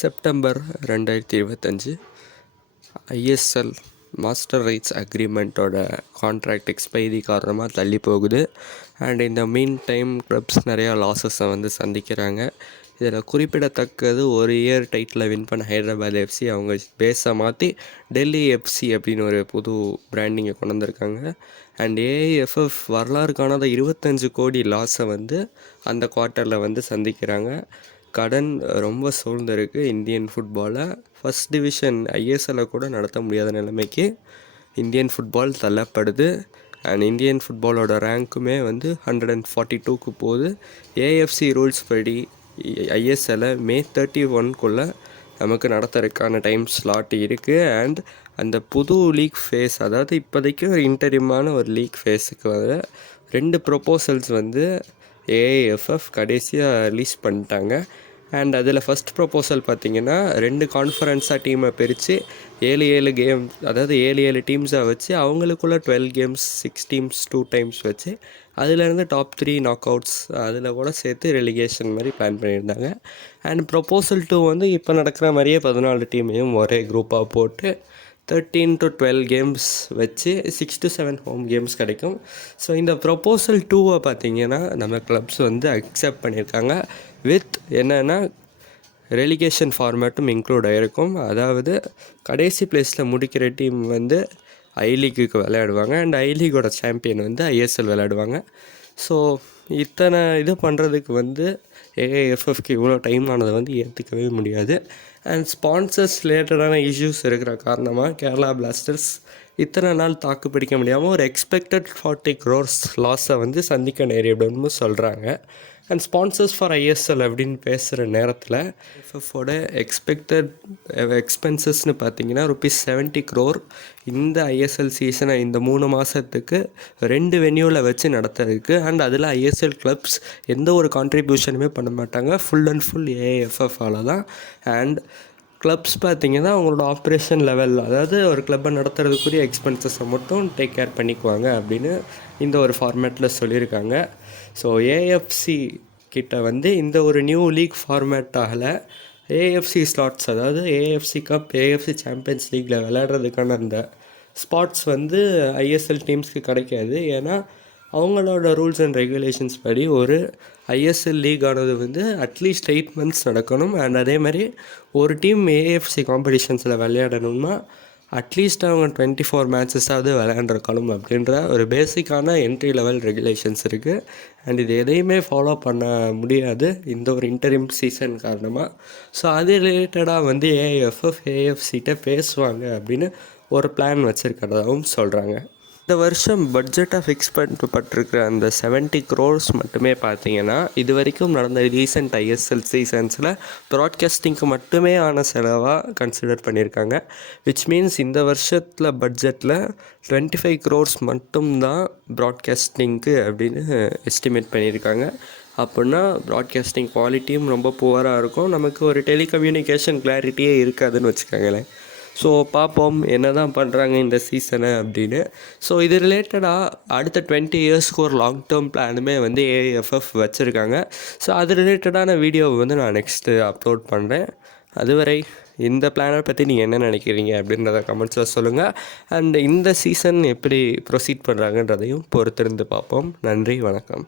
September 2025 ISL master rights அக்ரிமெண்ட்டோட contract expiry காரணமாக தள்ளி போகுது. அண்ட் இந்த மீன் டைம் கிளப்ஸ் நிறையா லாஸஸை சந்திக்கிறாங்க. இதில் குறிப்பிடத்தக்கது ஒரு இயர் டைட்டில் வின் பண்ண ஹைதராபாத் எஃப்சி அவங்க பேஸை மாற்றி டெல்லி எஃப்சி அப்படின்னு ஒரு புது பிராண்டிங்கை கொண்டு வந்திருக்காங்க. அண்ட் ஏஐஎஃப்எஃப் வரலாறு காணாத 25 கோடி லாஸை அந்த குவார்ட்டரில் சந்திக்கிறாங்க. கடன் ரொம்ப சூழ்ந்திருக்கு இந்தியன் ஃபுட்பாலை. ஃபஸ்ட் டிவிஷன் ஐஎஸ்எல்லை கூட நடத்த முடியாத நிலைமைக்கு இந்தியன் ஃபுட்பால் தள்ளப்படுது. அண்ட் இந்தியன் ஃபுட்பாலோட ரேங்க்குமே 142க்கு போகுது. ஏஎஃப்சி ரூல்ஸ் படி ஐஎஸ்எல்லை May 31க்குள்ளே நமக்கு நடத்துறதுக்கான டைம் ஸ்லாட் இருக்குது. அண்ட் அந்த புது லீக் ஃபேஸ், அதாவது இப்போதைக்கு ஒரு இன்டரிமான ஒரு லீக் ஃபேஸுக்கு 2 ப்ரொப்போசல்ஸ் ஏஐஎஃப்எஃப் கடைசியாக ரிலீஸ் பண்ணிட்டாங்க. அண்ட் அதில் ஃபஸ்ட் ப்ரொப்போசல் பார்த்திங்கன்னா 2 கான்ஃபரன்ஸாக டீமை பிரித்து 7 கேம், அதாவது 7 டீம்ஸாக வச்சு அவங்களுக்குள்ள 12 கேம்ஸ் 6 டீம்ஸ் 2 டைம்ஸ் வச்சு அதிலேருந்து டாப் 3 நாக் அவுட்ஸ் அதில் கூட சேர்த்து ரெலிகேஷன் மாதிரி பிளான் பண்ணியிருந்தாங்க. அண்ட் ப்ரொப்போசல் 2 இப்போ நடக்கிற மாதிரியே 14 டீமையும் ஒரே குரூப்பாக போட்டு 13 to 12 கேம்ஸ் வச்சு 6 to 7 ஹோம் கேம்ஸ் கிடைக்கும். ஸோ இந்த ப்ரொப்போசல் 2 பார்த்திங்கன்னா நம்ம கிளப்ஸ் அக்செப்ட் பண்ணியிருக்காங்க. வித் என்னென்னா ரெலிகேஷன் ஃபார்மேட்டும் இன்க்ளூட் ஆகிருக்கும். அதாவது கடைசி பிளேஸில் முடிக்கிற டீம் ஐ லீக்குக்கு விளையாடுவாங்க. அண்ட் ஐ லீகோட சாம்பியன் ஐஎஸ்எல் விளையாடுவாங்க. ஸோ இத்தனை இது பண்ணுறதுக்கு ஏஐஎஃப்எஃப்க்கு இவ்வளோ டைம் ஆனதை ஏற்றுக்கவே முடியாது. அண்ட் ஸ்பான்சர்ஸ் ரிலேட்டடான இஷ்யூஸ் இருக்கிற காரணமாக கேரளா பிளாஸ்டர்ஸ் இத்தனை நாள் தாக்கு பிடிக்க முடியாமல் ஒரு எக்ஸ்பெக்டட் 40 crores லாஸை சந்திக்க நேரிடும்னு சொல்கிறாங்க. அண்ட் ஸ்பான்சர்ஸ் ஃபார் ஐஎஸ்எல் அப்படின்னு பேசுகிற நேரத்தில் எஃப்எஃபோட எக்ஸ்பெக்டட் எக்ஸ்பென்சஸ்னு பார்த்தீங்கன்னா ₹70 crore இந்த ஐஎஸ்எல் சீசனை இந்த 3 மாதத்துக்கு 2 வென்யூவில் வச்சு நடத்துறதுக்கு. அண்ட் அதில் ஐஎஸ்எல் கிளப்ஸ் எந்த ஒரு கான்ட்ரிபியூஷனுமே பண்ண மாட்டாங்க. ஃபுல் அண்ட் ஃபுல் ஏஐஎஃப்எஃபால் தான். அண்ட் கிளப்ஸ் பார்த்திங்கன்னா அவங்களோட ஆப்ரேஷன் லெவல், அதாவது ஒரு கிளப்பை நடத்துறதுக்குரிய எக்ஸ்பென்சஸை மட்டும் டேக் கேர் பண்ணிக்குவாங்க அப்படின்னு இந்த ஒரு ஃபார்மேட்டில் சொல்லியிருக்காங்க. ஸோ ஏஎஃப்சி கிட்ட இந்த ஒரு நியூ லீக் ஃபார்மேட்டால் ஏஎஃப்சி ஸ்லாட்ஸ், அதாவது ஏஎஃப்சி கப், ஏஎஃப்சி சாம்பியன்ஸ் லீக்கில் விளையாடுறதுக்கான அந்த ஸ்பாட்ஸ் ஐஎஸ்எல் டீம்ஸ்க்கு கிடைக்காது. ஏன்னா அவங்களோட ரூல்ஸ் அண்ட் ரெகுலேஷன்ஸ் படி ஒரு ஐஎஸ்எல் லீக் ஆனது அட்லீஸ்ட் 8 months நடக்கணும். அண்ட் அதே மாதிரி ஒரு டீம் ஏஎஃப்சி காம்படிஷன்ஸில் விளையாடணும்னா அட்லீஸ்ட் அவங்க 24 மேட்சஸாவது விளையாண்டுருக்கணும் அப்படின்ற ஒரு பேசிக்கான என்ட்ரி லெவல் ரெகுலேஷன்ஸ் இருக்குது. அண்ட் இது எதையுமே ஃபாலோ பண்ண முடியாது இந்த ஒரு இன்டரிம் சீசன் காரணமாக. ஸோ அது ரிலேட்டடாக ஏஎஃப்எஃப் ஏஎஃப்சிகிட்ட பேசுவாங்க அப்படின்னு ஒரு பிளான் வச்சுருக்கிறதாகவும் சொல்கிறாங்க. இந்த வருஷம் பட்ஜெட்டாக ஃபிக்ஸ் பண்ணப்பட்டிருக்கிற அந்த 70 crores மட்டுமே பார்த்திங்கன்னா இது வரைக்கும் நடந்த ரீசெண்ட் ஐஎஸ்எல் சீசன்ஸில் ப்ராட்காஸ்டிங்க்கு மட்டுமே ஆன செலவாக கன்சிடர் பண்ணியிருக்காங்க. விச் மீன்ஸ் இந்த வருஷத்தில் பட்ஜெட்டில் 25 crores மட்டும்தான் ப்ராட்காஸ்டிங்க்கு அப்படின்னு எஸ்டிமேட் பண்ணியிருக்காங்க. அப்படின்னா ப்ராட்காஸ்டிங் குவாலிட்டியும் ரொம்ப புவராக இருக்கும். நமக்கு ஒரு டெலிகம்யூனிகேஷன் கிளாரிட்டியே இருக்காதுன்னு வச்சுக்கோங்களேன். ஸோ பார்ப்போம் என்ன தான் பண்ணுறாங்க இந்த சீசனை அப்படின்னு. ஸோ இது ரிலேட்டடாக அடுத்த 20 yearsக்கு ஒரு லாங் டேர்ம் பிளானுமே ஏஐஎஃப்எஃப் வச்சுருக்காங்க. ஸோ அது ரிலேட்டடான வீடியோவை நான் நெக்ஸ்ட்டு அப்லோட் பண்ணுறேன். அதுவரை இந்த பிளானை பற்றி நீங்கள் என்ன நினைக்கிறீங்க அப்படின்றத கமெண்ட்ஸில் சொல்லுங்கள். அண்ட் இந்த சீசன் எப்படி ப்ரொசீட் பண்ணுறாங்கன்றதையும் பொறுத்திருந்து பார்ப்போம். நன்றி, வணக்கம்.